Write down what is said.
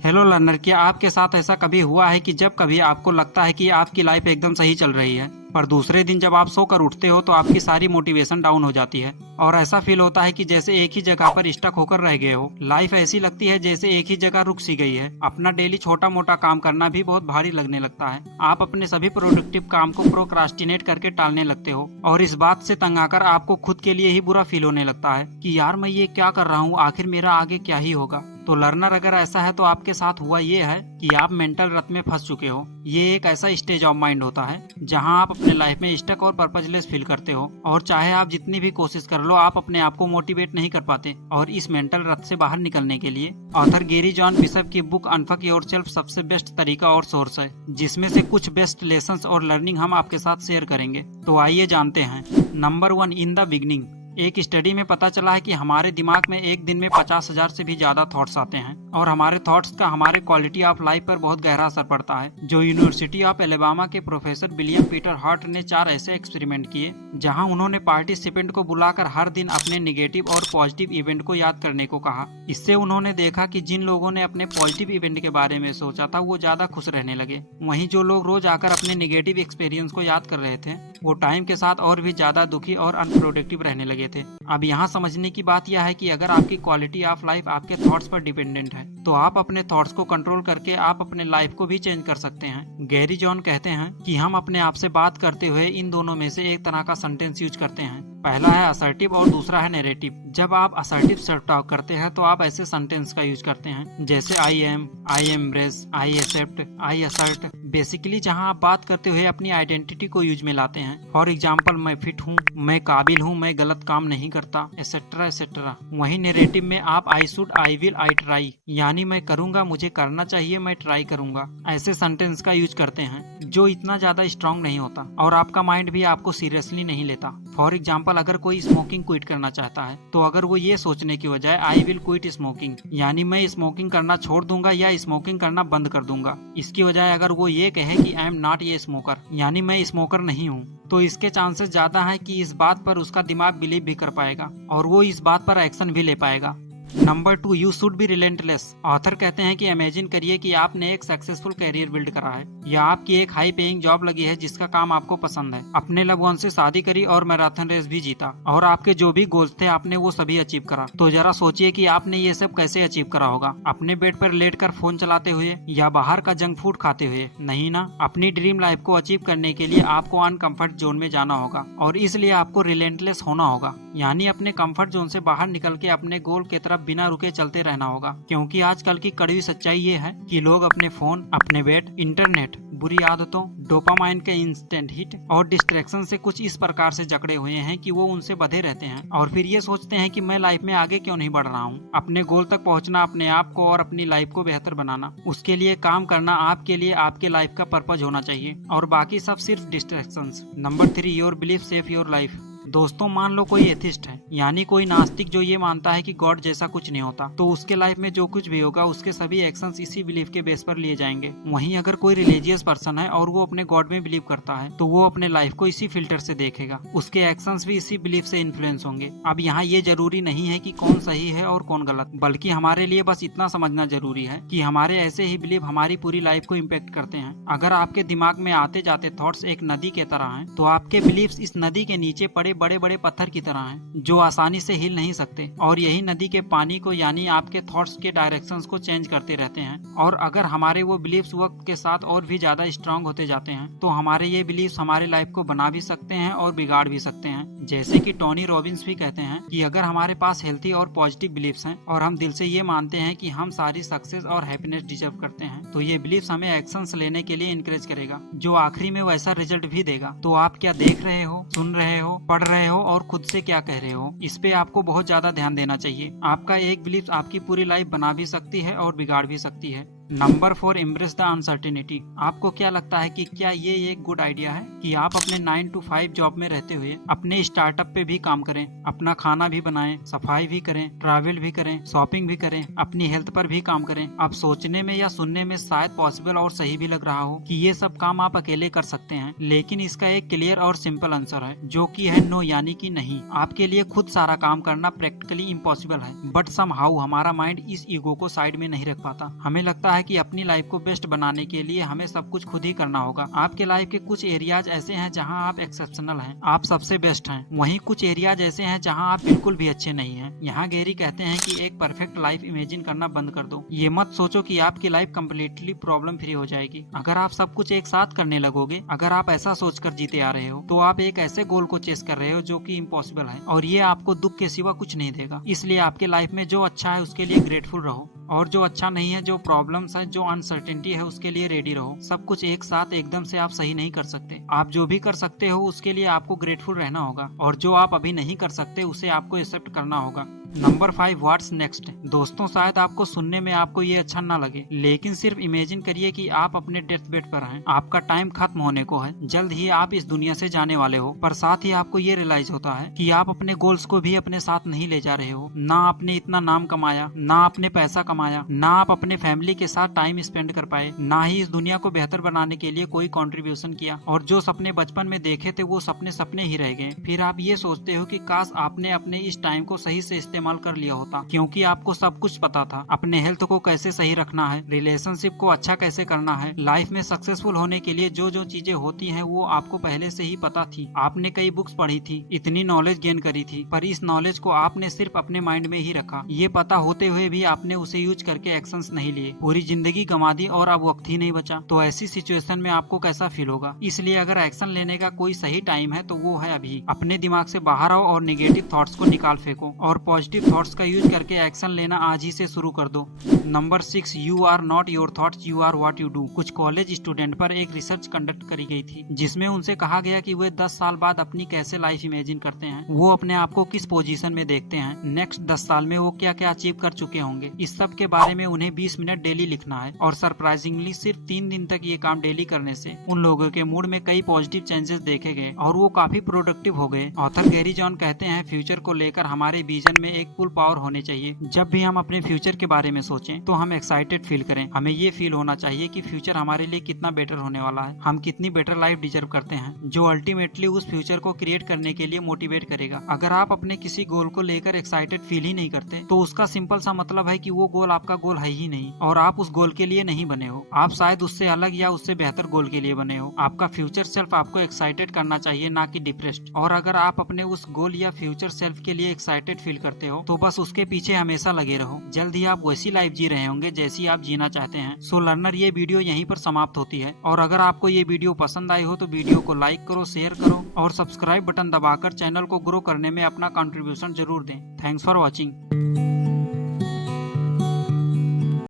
Hello learner, क्या आपके साथ ऐसा कभी हुआ है कि जब कभी आपको लगता है कि आपकी लाइफ एकदम सही चल रही है, पर दूसरे दिन जब आप सोकर उठते हो तो आपकी सारी मोटिवेशन डाउन हो जाती है और ऐसा फील होता है कि जैसे एक ही जगह पर स्टक होकर रह गए हो। लाइफ ऐसी लगती है जैसे एक ही जगह रुक सी गई है। अपना डेली छोटा मोटा काम करना भी बहुत भारी लगने लगता है। आप अपने सभी प्रोडक्टिव काम को प्रोक्रास्टिनेट करके टालने लगते हो और इस बात से तंग आकर आपको खुद के लिए ही बुरा फील होने लगता है कि यार मैं ये क्या कर रहा हूँ, आखिर मेरा आगे क्या ही होगा। तो लर्नर, अगर ऐसा है तो आपके साथ हुआ ये है कि आप मेंटल रत में फंस चुके हो। ये एक ऐसा स्टेज ऑफ माइंड होता है जहां आप अपने लाइफ में स्टक और पर्पजलेस फील करते हो और चाहे आप जितनी भी कोशिश कर लो, आप अपने आप को मोटिवेट नहीं कर पाते। और इस मेंटल रत से बाहर निकलने के लिए ऑथर गैरी जॉन बिशप की बुक अनफक योरसेल्फ सबसे बेस्ट तरीका और सोर्स है, जिसमें से कुछ बेस्ट लेसन्स और लर्निंग हम आपके साथ शेयर करेंगे। तो आइए जानते हैं। Number 1, in the beginning. एक स्टडी में पता चला है कि हमारे दिमाग में एक दिन में 50,000 से भी ज्यादा थॉट्स आते हैं और हमारे थॉट्स का हमारे क्वालिटी ऑफ लाइफ पर बहुत गहरा असर पड़ता है। जो यूनिवर्सिटी ऑफ एलेबामा के प्रोफेसर विलियम पीटर हार्ट ने 4 ऐसे एक्सपेरिमेंट किए जहां उन्होंने पार्टिसिपेंट को बुलाकर हर दिन अपने निगेटिव और पॉजिटिव इवेंट को याद करने को कहा। इससे उन्होंने देखा कि जिन लोगों ने अपने पॉजिटिव इवेंट के बारे में सोचा था वो ज्यादा खुश रहने लगे। वहीं जो लोग रोज आकर अपने निगेटिव एक्सपीरियंस को याद कर रहे थे वो टाइम के साथ और भी ज्यादा दुखी और अनप्रोडक्टिव रहने लगे थे। अब यहाँ समझने की बात यह है कि अगर आपकी क्वालिटी ऑफ लाइफ आपके थॉट्स पर डिपेंडेंट है तो आप अपने थॉट्स को कंट्रोल करके आप अपने लाइफ को भी चेंज कर सकते हैं। गैरी जॉन कहते हैं कि हम अपने आप से बात करते हुए इन दोनों में से एक तरह का सेंटेंस यूज करते हैं। पहला है असर्टिव और दूसरा है नैरेटिव। जब आप असर्टिव सेल्फ टॉक करते हैं तो आप ऐसे सेंटेंस का यूज करते हैं जैसे I am, I embrace, I accept, I assert. Basically जहां आप बात करते हुए अपनी आइडेंटिटी को यूज में लाते हैं। फॉर एग्जाम्पल, मैं फिट हूँ, मैं काबिल हूँ, मैं गलत काम नहीं करता, एसेट्रा एसेट्रा। वहीं नैरेटिव में आप I should, I will, I try, यानी मैं करूंगा, मुझे करना चाहिए, मैं ट्राई करूंगा, ऐसे सेंटेंस का यूज करते हैं जो इतना ज्यादा स्ट्रांग नहीं होता और आपका माइंड भी आपको सीरियसली नहीं लेता। फॉर एग्जाम्पल, अगर कोई स्मोकिंग क्विट करना चाहता है तो अगर वो ये सोचने की बजाय आई विल क्विट स्मोकिंग, यानी मैं स्मोकिंग करना छोड़ दूंगा या स्मोकिंग करना बंद कर दूंगा, इसकी बजाय अगर वो ये कहे कि I am not a smoker, यानी मैं स्मोकर नहीं हूँ, तो इसके चांसेस ज्यादा है कि इस बात पर उसका दिमाग बिलीव भी कर पाएगा और वो इस बात पर एक्शन भी ले पाएगा। Number 2, you should be relentless. Author कहते हैं कि इमेजिन करिए कि आपने एक सक्सेसफुल करियर बिल्ड करा है या आपकी एक हाई पेइंग जॉब लगी है जिसका काम आपको पसंद है, अपने लव वन से शादी करी और मैराथन रेस भी जीता और आपके जो भी गोल्स थे आपने वो सभी अचीव करा। तो जरा सोचिए कि आपने ये सब कैसे अचीव करा होगा? अपने बेड पर लेटकर फोन चलाते हुए या बाहर का जंक फूड खाते हुए? नहीं ना। अपनी ड्रीम लाइफ को अचीव करने के लिए आपको अनकंफर्ट जोन में जाना होगा और इसलिए आपको रिलेंटलेस होना होगा, यानी अपने कंफर्ट जोन से बाहर निकल के अपने गोल की तरफ बिना रुके चलते रहना होगा। क्योंकि आजकल की कड़वी सच्चाई ये है कि लोग अपने फोन, अपने बेड, इंटरनेट, बुरी आदतों, डोपामाइन के इंस्टेंट हिट और डिस्ट्रैक्शन से कुछ इस प्रकार से जकड़े हुए हैं कि वो उनसे बंधे रहते हैं और फिर ये सोचते हैं कि मैं लाइफ में आगे क्यों नहीं बढ़ रहा हूँ। अपने गोल तक पहुँचना, अपने आप को और अपनी लाइफ को बेहतर बनाना, उसके लिए काम करना आपके लिए आपके लाइफ का पर्पज होना चाहिए और बाकी सब सिर्फ distractions. Number 3, your belief save your life. दोस्तों, मान लो कोई एथिस्ट है, यानी कोई नास्तिक जो ये मानता है कि गॉड जैसा कुछ नहीं होता, तो उसके लाइफ में जो कुछ भी होगा उसके सभी एक्शंस इसी बिलीफ के बेस पर लिए जाएंगे। वहीं अगर कोई रिलीजियस पर्सन है और वो अपने गॉड में बिलीव करता है तो वो अपने लाइफ को इसी फिल्टर से देखेगा, उसके एक्शंस भी इसी बिलीफ से इन्फ्लुएंस होंगे। अब यहाँ ये जरूरी नहीं है कि कौन सही है और कौन गलत, बल्कि हमारे लिए बस इतना समझना जरूरी है कि हमारे ऐसे ही बिलीव हमारी पूरी लाइफ को इम्पेक्ट करते हैं। अगर आपके दिमाग में आते जाते थॉट्स एक नदी के तरह हैं, तो आपके बिलीव्स इस नदी के नीचे पड़े बड़े बड़े पत्थर की तरह हैं जो आसानी से हिल नहीं सकते और यही नदी के पानी को, यानी आपके थॉट्स के डायरेक्शंस को चेंज करते रहते हैं। और अगर हमारे वो बिलीव्स वक्त के साथ और भी ज्यादा स्ट्रांग होते जाते हैं तो हमारे ये बिलीव्स हमारे लाइफ को बना भी सकते हैं और बिगाड़ भी सकते हैं। जैसे कि टोनी रॉबिन्स भी कहते हैं कि अगर हमारे पास हेल्थी और पॉजिटिव बिलीव्स हैं और हम दिल से ये मानते हैं कि हम सारी सक्सेस और हैप्पीनेस डिजर्व करते हैं, तो ये बिलीव्स हमें एक्शंस लेने के लिए इनकरेज करेगा जो आखिरी में वैसा रिजल्ट भी देगा। तो आप क्या देख रहे हो, सुन रहे हो, पढ़ रहे हो और खुद से क्या कह रहे हो, इस पे आपको बहुत ज्यादा ध्यान देना चाहिए। आपका एक बिलीफ आपकी पूरी लाइफ बना भी सकती है और बिगाड़ भी सकती है। Number 4, embrace the uncertainty. आपको क्या लगता है कि क्या ये एक गुड आइडिया है कि आप अपने 9 to 5 जॉब में रहते हुए अपने स्टार्टअप पे भी काम करें, अपना खाना भी बनाएं, सफाई भी करें, ट्रैवल भी करें, शॉपिंग भी करें, अपनी हेल्थ पर भी काम करें। आप सोचने में या सुनने में शायद पॉसिबल और सही भी लग रहा हो कि ये सब काम आप अकेले कर सकते हैं, लेकिन इसका एक क्लियर और सिंपल आंसर है जो कि है नो, यानी कि नहीं। आपके लिए खुद सारा काम करना प्रैक्टिकली इम्पॉसिबल है, बट समहाउ हमारा माइंड इस ईगो को साइड में नहीं रख पाता। हमें लगता है कि अपनी लाइफ को बेस्ट बनाने के लिए हमें सब कुछ खुद ही करना होगा। आपके लाइफ के कुछ एरियाज ऐसे हैं जहां आप एक्सेप्शनल हैं, आप सबसे बेस्ट हैं, वहीं कुछ एरियाज ऐसे हैं जहां आप बिल्कुल भी अच्छे नहीं हैं। यहाँ गैरी कहते हैं कि एक परफेक्ट लाइफ इमेजिन करना बंद कर दो। ये मत सोचो कि आपकी लाइफ कम्प्लीटली प्रॉब्लम फ्री हो जाएगी अगर आप सब कुछ एक साथ करने लगोगे। अगर आप ऐसा सोचकर जीते आ रहे हो तो आप एक ऐसे गोल को चेस कर रहे हो जो कि इम्पॉसिबल है, और ये आपको दुख के सिवा कुछ नहीं देगा। इसलिए आपके लाइफ में जो अच्छा है उसके लिए ग्रेटफुल रहो, और जो अच्छा नहीं है, जो प्रॉब्लम्स है, जो अनसर्टेनिटी है, उसके लिए रेडी रहो। सब कुछ एक साथ एकदम से आप सही नहीं कर सकते। आप जो भी कर सकते हो उसके लिए आपको ग्रेटफुल रहना होगा, और जो आप अभी नहीं कर सकते उसे आपको एक्सेप्ट करना होगा। Number 5, what's next. दोस्तों, शायद आपको सुनने में आपको ये अच्छा ना लगे, लेकिन सिर्फ इमेजिन करिए कि आप अपने डेथ बेड पर हैं, आपका टाइम खत्म होने को है, जल्द ही आप इस दुनिया से जाने वाले हो, पर साथ ही आपको ये रियलाइज होता है कि आप अपने गोल्स को भी अपने साथ नहीं ले जा रहे हो। ना आपने इतना नाम कमाया, ना आपने पैसा कमाया, ना आप अपने फैमिली के साथ टाइम स्पेंड कर पाए, ना ही इस दुनिया को बेहतर बनाने के लिए कोई कंट्रीब्यूशन किया, और जो सपने बचपन में देखे थे वो सपने सपने ही रह गए। फिर आप ये सोचते हो कि काश आपने अपने इस टाइम को सही से इस्तेमाल कर लिया होता, क्योंकि आपको सब कुछ पता था। अपने हेल्थ को कैसे सही रखना है, रिलेशनशिप को अच्छा कैसे करना है, लाइफ में सक्सेसफुल होने के लिए जो जो चीजें होती हैं वो आपको पहले से ही पता थी। आपने कई बुक्स पढ़ी थी, इतनी नॉलेज गेन करी थी, पर इस नॉलेज को आपने सिर्फ अपने माइंड में ही रखा। ये पता होते हुए भी आपने उसे यूज करके एक्शंस नहीं लिए, पूरी जिंदगी गंवा दी और अब वक्त ही नहीं बचा। तो ऐसी सिचुएशन में आपको कैसा फील होगा? इसलिए अगर एक्शन लेने का कोई सही टाइम है तो वो है अभी। अपने दिमाग से बाहर आओ और नेगेटिव थॉट्स को निकाल फेंको, और पॉजिटिव थॉट्स का यूज करके एक्शन लेना आज ही से शुरू कर दो। Number 6, you are not your thoughts, you are what you do. कुछ कॉलेज स्टूडेंट पर एक रिसर्च कंडक्ट करी गई थी, जिसमें उनसे कहा गया कि वे 10 साल बाद अपनी कैसे लाइफ इमेजिन करते हैं, वो अपने आप को किस पोजीशन में देखते हैं, नेक्स्ट 10 साल में वो क्या क्या अचीव कर चुके होंगे। इस सब के बारे में उन्हें 20 मिनट डेली लिखना है, और सरप्राइजिंगली सिर्फ 3 दिन तक ये काम डेली करने से उन लोगों के मूड में कई पॉजिटिव चेंजेस देखे गए और वो काफी प्रोडक्टिव हो गए। ऑथर गैरी जॉन कहते हैं, फ्यूचर को लेकर हमारे विजन में एक पुल पावर होने चाहिए। जब भी हम अपने फ्यूचर के बारे में सोचें तो हम एक्साइटेड फील करें। हमें ये फील होना चाहिए कि फ्यूचर हमारे लिए कितना बेटर होने वाला है, हम कितनी बेटर लाइफ डिजर्व करते हैं, जो अल्टीमेटली उस फ्यूचर को क्रिएट करने के लिए मोटिवेट करेगा। अगर आप अपने किसी गोल को लेकर एक्साइटेड फील ही नहीं करते तो उसका सिंपल सा मतलब है कि वो गोल आपका गोल है ही नहीं, और आप उस गोल के लिए नहीं बने हो। आप शायद उससे अलग या उससे बेहतर गोल के लिए बने हो। आपका फ्यूचर सेल्फ आपको एक्साइटेड करना चाहिए, ना कि डिप्रेस्ड। और अगर आप अपने उस गोल या फ्यूचर सेल्फ के लिए एक्साइटेड फील करते हो तो बस उसके पीछे हमेशा लगे रहो। जल्द ही आप वैसी लाइफ जी रहे होंगे जैसी आप जीना चाहते हैं। सो लर्नर, ये वीडियो यहीं पर समाप्त होती है, और अगर आपको ये वीडियो पसंद आई हो तो वीडियो को लाइक करो, शेयर करो, और सब्सक्राइब बटन दबाकर चैनल को ग्रो करने में अपना कंट्रीब्यूशन जरूर दें। Thanks for watching.